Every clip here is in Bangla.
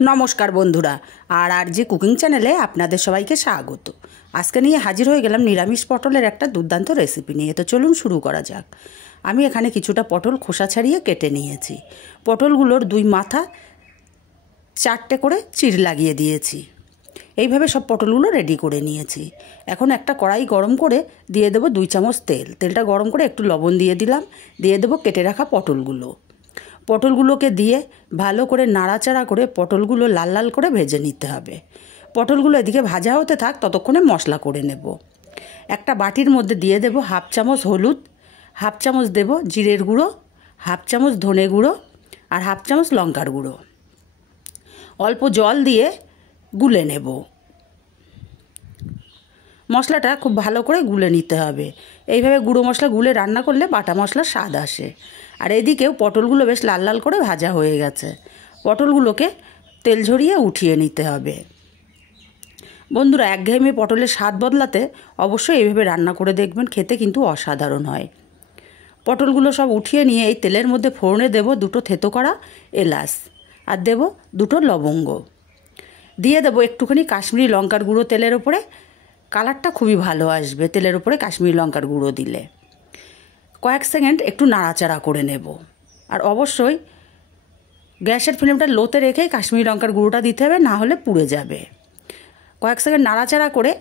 নমস্কার বন্ধুরা, আর যে কুকিং চ্যানেলে আপনাদের সবাইকে স্বাগত। আজকে নিয়ে হাজির হয়ে গেলাম নিরামিষ পটলের একটা দুর্দান্ত রেসিপি নিয়ে। তো চলুন শুরু করা যাক। আমি এখানে কিছুটা পটল খোসা ছাড়িয়ে কেটে নিয়েছি। পটলগুলোর দুই মাথা 4টে করে চিড় লাগিয়ে দিয়েছি। এইভাবে সব পটলগুলো রেডি করে নিয়েছি। এখন একটা কড়াই গরম করে দিয়ে দেবো 2 চামচ তেল। তেলটা গরম করে একটু লবণ দিয়ে দিলাম। দিয়ে দেবো কেটে রাখা পটলগুলোকে দিয়ে ভালো করে নাড়াচাড়া করে পটলগুলো লাল লাল করে ভেজে নিতে হবে। পটলগুলো এদিকে ভাজা হতে থাক, ততক্ষণে মশলা করে নেব। একটা বাটির মধ্যে দিয়ে দেব 1/2 চামচ হলুদ, 1/2 চামচ দেব জিরের গুঁড়ো, 1/2 চামচ ধনে গুঁড়ো আর 1/2 চামচ লঙ্কার গুঁড়ো। অল্প জল দিয়ে গুলে নেব। মশলাটা খুব ভালো করে গুলে নিতে হবে। এইভাবে গুঁড়ো মশলা গুলে রান্না করলে বাটা মশলার স্বাদ আসে। আর এদিকেও পটলগুলো বেশ লাল লাল করে ভাজা হয়ে গেছে। পটলগুলোকে তেল ঝরিয়ে উঠিয়ে নিতে হবে। বন্ধুরা, একঘেয়েমি পটলের স্বাদ বদলাতে অবশ্যই এইভাবে রান্না করে দেখবেন, খেতে কিন্তু অসাধারণ হয়। পটলগুলো সব উঠিয়ে নিয়ে এই তেলের মধ্যে ফোড়নে দেব 2টো থেতো করা এলাচ আর দেব 2টো লবঙ্গ। দিয়ে দেব একটুখানি কাশ্মীরি লঙ্কার গুঁড়ো তেলের ওপরে। কালারটা খুবই ভালো আসবে তেলের ওপরে কাশ্মীরি লঙ্কার গুঁড়ো দিলে। কয়েক সেকেন্ড একটু নাড়াচাড়া করে নেব। আর অবশ্যই গ্যাসের ফ্লেমটা লোতে রেখেই কাশ্মীরি লঙ্কার গুঁড়োটা দিতে হবে, না হলে পুড়ে যাবে। কয়েক সেকেন্ড নাড়াচাড়া করে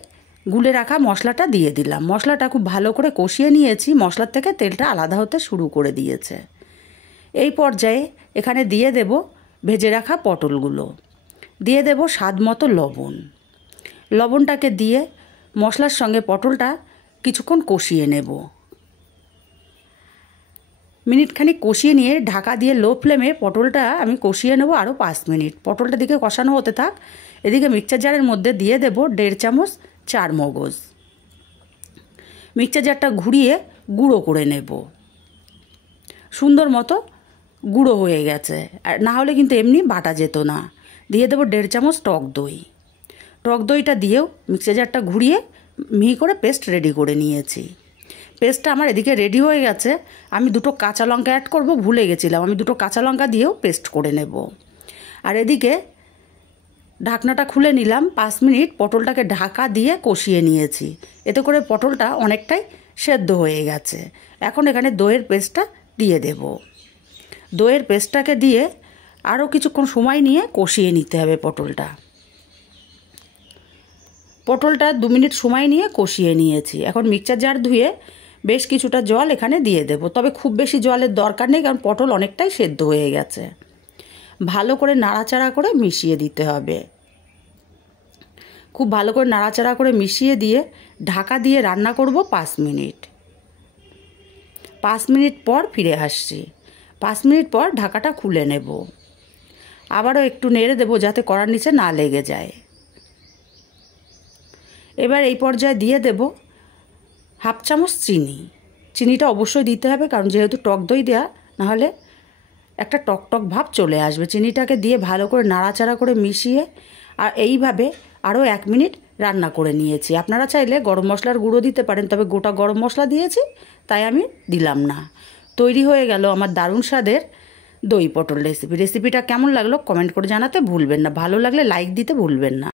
গুলে রাখা মশলাটা দিয়ে দিলাম। মশলাটা খুব ভালো করে কষিয়ে নিয়েছি। মশলার থেকে তেলটা আলাদা হতে শুরু করে দিয়েছে। এই পর্যায়ে এখানে দিয়ে দেব ভেজে রাখা পটলগুলো। দিয়ে দেব স্বাদ মতো লবণ। লবণটাকে দিয়ে মশলার সঙ্গে পটলটা কিছুক্ষণ কষিয়ে নেব। মিনিটখানি কষিয়ে নিয়ে ঢাকা দিয়ে লো ফ্লেমে পটলটা আমি কষিয়ে নেব আরও 5 মিনিট। পটলটা দিকে কষানো হতে থাক। এদিকে মিক্সচার জারের মধ্যে দিয়ে দেব 1.5 চামচ চারমগজ। মিক্সচার জারটা ঘুরিয়ে গুঁড়ো করে নেব। সুন্দর মতো গুঁড়ো হয়ে গেছে, আর না হলে কিন্তু এমনি বাটা যেত না। দিয়ে দেব 1.5 চামচ টক দই। টক দইটা দিয়েও মিক্সচার জারটা ঘুরিয়ে মিহি করে পেস্ট রেডি করে নিয়েছি। পেস্টটা আমার এদিকে রেডি হয়ে গেছে। আমি 2টো কাঁচা লঙ্কা অ্যাড করব, ভুলে গেছিলাম। আমি 2টো কাঁচা লঙ্কা দিয়েও পেস্ট করে নেব। আর এদিকে ঢাকনাটা খুলে নিলাম। 5 মিনিট পটলটাকে ঢাকা দিয়ে কষিয়ে নিয়েছি। এতে করে পটলটা অনেকটাই সেদ্ধ হয়ে গেছে। এখন এখানে দইয়ের পেস্টটা দিয়ে দেব। দইয়ের পেস্টটাকে দিয়ে আরও কিছুক্ষণ সময় নিয়ে কষিয়ে নিতে হবে পটলটা 2 মিনিট সময় নিয়ে কষিয়ে নিয়েছি। এখন মিক্সচার জার ধুয়ে বেশ কিছুটা জল এখানে দিয়ে দেব। তবে খুব বেশি জলের দরকার নেই, কারণ পটল অনেকটাই সেদ্ধ হয়ে গেছে। ভালো করে নাড়াচাড়া করে মিশিয়ে দিতে হবে। খুব ভালো করে নাড়াচাড়া করে মিশিয়ে দিয়ে ঢাকা দিয়ে রান্না করব 5 মিনিট। 5 মিনিট পর ফিরে আসছি। 5 মিনিট পর ঢাকাটা খুলে নেব। আবারও একটু নেড়ে দেব যাতে কড়ার নিচে না লেগে যায়। এবার এই পর্যায়ে দিয়ে দেব 1/2 চামচ চিনি। চিনিটা অবশ্যই দিতে হবে, কারণ যেহেতু টক দই দেওয়া, নাহলে একটা টক টক ভাব চলে আসবে। চিনিটাকে দিয়ে ভালো করে নাড়াচাড়া করে মিশিয়ে আর এইভাবে আরও 1 মিনিট রান্না করে নিয়েছি। আপনারা চাইলে গরম মশলার গুঁড়ো দিতে পারেন, তবে গোটা গরম মশলা দিয়েছি তাই আমি দিলাম না। তৈরি হয়ে গেল আমার দারুণ স্বাদের দই পটল রেসিপিটা কেমন লাগলো কমেন্ট করে জানাতে ভুলবেন না। ভালো লাগলে লাইক দিতে ভুলবেন না।